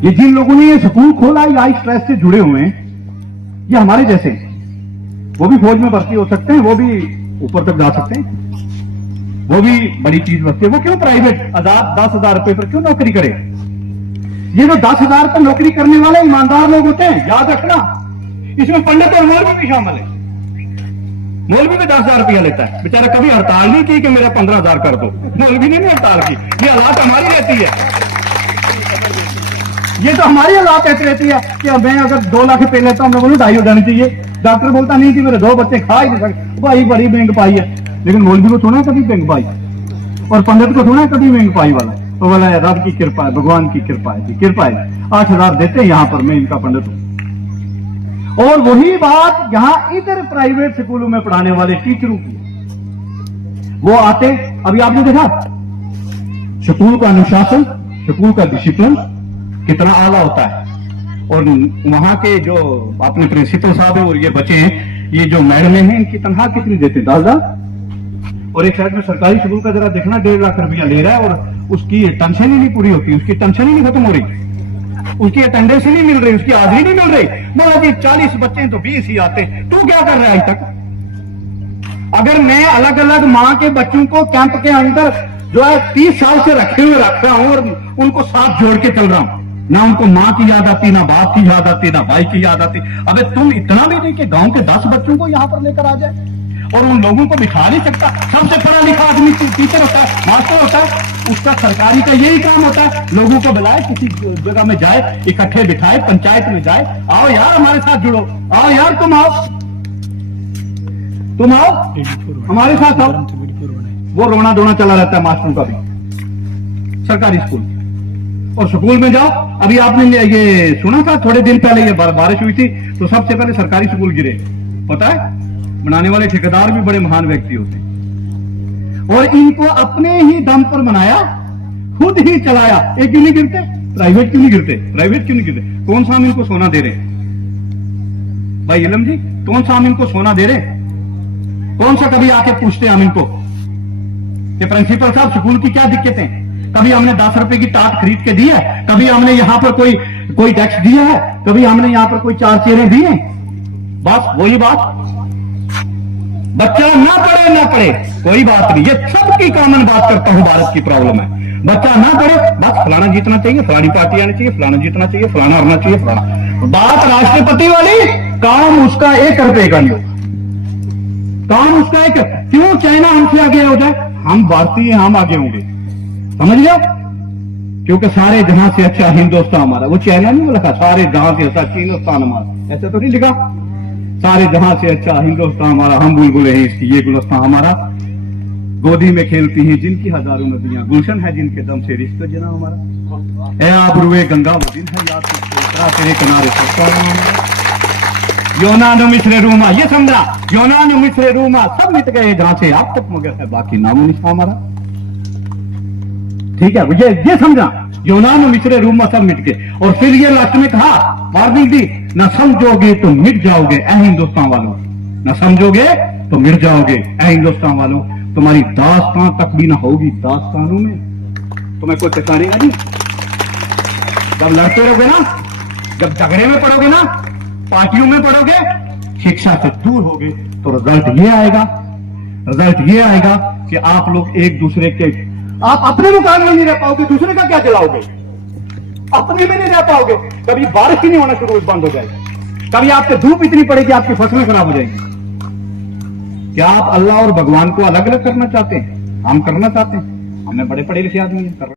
ये जिन लोगों ने ये स्कूल खोला या इस ट्रस्ट से जुड़े हुए हैं, ये हमारे जैसे हैं। वो भी फौज में भर्ती हो सकते हैं, वो भी ऊपर तक जा सकते हैं, वो भी बड़ी चीज बचती है। वो क्यों प्राइवेट 10,000 रुपए पर क्यों नौकरी करे? ये जो 10,000 पर नौकरी करने वाले ईमानदार लोग होते हैं, याद रखना। इसमें पंडित और मौलवी भी शामिल है। मौलवी भी 10,000 रुपया लेता है, बेचारा कभी हड़ताल नहीं की कि मेरा 15,000 कर दो। मौलवी ने नहीं हड़ताल की, ये हालात हमारी रहती है। ये तो हमारी हालात ऐसी रहती है कि मैं अगर 2 लाख पे लेता हूं, मैं बोलूं 2.5 हो जानी चाहिए। डॉक्टर बोलता नहीं कि मेरे 2 बच्चे खा ही नहीं सकते, भाई बड़ी बैंक पाई है। लेकिन मौलवी को थोड़ा कभी बैंक पाई, और पंडित को थोड़ा कभी बैंक पाई वाला। तो बोला है रब की कृपा है, भगवान की कृपा है, कृपा है। 8,000 देते हैं यहां पर, मैं इनका पंडित हूं। और वही बात यहां इधर प्राइवेट स्कूलों में पढ़ाने वाले टीचरों की। वो आते, अभी आपने देखा स्कूल का अनुशासन, स्कूल का डिसिप्लिन कितना आला होता है। और वहां के जो अपने प्रिंसिपल साहब है और ये बच्चे हैं, ये जो मैडमें हैं, इनकी तनख्वाह कितनी देते हैं? 10,000। और एक साइड में सरकारी स्कूल का जरा देखना 1.5 लाख रुपया ले रहा है, और उसकी टेंशन ही नहीं पूरी होती, उसकी टेंशन ही नहीं खत्म हो रही, उसकी अटेंडेंस ही नहीं मिल रही, उसकी हाजिरी नहीं मिल रही। बोला जी 40 बच्चे हैं तो 20 ही आते हैं, तू क्या कर रहा है आज तक? अगर मैं अलग अलग माँ के बच्चों को कैंप के अंदर जो है 30 साल से रखे हुए रख रहा हूं और उनको साथ जोड़ के चल रहा हूं, ना उनको माँ की याद आती, ना बाप की याद आती, ना भाई की याद आती। अबे तुम इतना भी नहीं कि गांव के 10 बच्चों को यहां पर लेकर आ जाए, और उन लोगों को बिठा नहीं सकता। सबसे पढ़ा लिखा आदमी टीचर होता है, मास्टर होता है, उसका सरकारी का यही काम होता है, लोगों को बुलाए, किसी जगह में जाए, इकट्ठे बिठाए, पंचायत में जाए, आओ यार हमारे साथ जुड़ो, आओ यार तुम आओ हमारे साथ आओ। वो रोना धोना चला रहता है मास्टरों का भी सरकारी स्कूल। और स्कूल में जाओ, अभी आपने ये सुना था थोड़े दिन पहले, ये बारिश हुई थी तो सबसे पहले सरकारी स्कूल गिरे, पता है? बनाने वाले ठेकेदार भी बड़े महान व्यक्ति होते हैं, और इनको अपने ही दम पर बनाया, खुद ही चलाया। एक क्यों नहीं गिरते? प्राइवेट क्यों नहीं गिरते? प्राइवेट क्यों नहीं गिरते? कौन सा हम इनको सोना दे रहे? भाई इलम जी, कौन सा हम इनको सोना दे रहे? कौन सा कभी आके पूछते हम इनको कि प्रिंसिपल साहब स्कूल की क्या दिक्कतें? कभी हमने 10 रुपए की टाट खरीद के दी है? कभी हमने यहां पर कोई डेस्क दिया है? कभी हमने यहां पर कोई 4 चेयरें दी हैं? बस वही बात, बच्चा ना पढ़े कोई बात नहीं, ये सबकी कॉमन बात करता हूं, भारत की प्रॉब्लम है। बच्चा ना पढ़े, बस फलाना जीतना चाहिए, फलानी पार्टी आनी चाहिए, फलाना जीतना चाहिए, फलाना हरना चाहिए, फलाना। बात राष्ट्रपति वाली, काम उसका 1 रुपए का नहीं होगा, काम उसका 1। क्यों चाइना हमसे आगे हो जाए? हम भारतीय, हम आगे होंगे, समझ गया? क्योंकि सारे जहां से अच्छा हिंदुस्तान हमारा, वो चाइना नहीं लिखा, सारे जहां से अच्छा हिंदुस्तान हमारा, ऐसा तो नहीं लिखा। सारे जहां से अच्छा हिंदुस्तान हमारा, हम बुलबुल हैं इसकी, ये गुलस्तान हमारा। गोदी में खेलती हैं जिनकी हजारों नदियां, गुलशन है जिनके दम से रिश्ते जना हमारा। ए आबरुए गंगा वो दिन है याद तेरे किनारे योनानु मिश्रे रूमा, ये समझा, योनानु मिश्रे रूमा सब मिट गए जहां से आप तक, मगर है बाकी नामो निशान हमारा। ठीक है, ये समझा, योनानु मिश्रे रूमा सब मिट गए। और फिर ये लास्ट में कहा, वार्निंग दी, न समझोगे तो मिट जाओगे ए हिंदुस्तान वालों, न समझोगे तो मिट जाओगे ए हिंदुस्तान वालों। तुम्हारी दास्तान तक भी ना होगी दास्तानों में, तुम्हें कोई पहचानेगा नहीं। जब लड़ते रहोगे ना, जब झगड़े में पड़ोगे ना, पार्टियों में पड़ोगे, शिक्षा से दूर होगे, तो रिजल्ट ये आएगा कि आप लोग एक दूसरे के, आप अपने मुकाबले में नहीं रह पाओगे, दूसरे का क्या चलाओगे? अपने में नहीं रह पाओगे। कभी बारिश ही नहीं होना शुरू बंद हो जाएगी, कभी आपसे धूप इतनी पड़ेगी आपकी फसलें खराब हो जाएंगी। क्या आप अल्लाह और भगवान को अलग अलग करना चाहते हैं? हम करना चाहते हैं, हमें बड़े पढ़े लिखे आदमी हैं।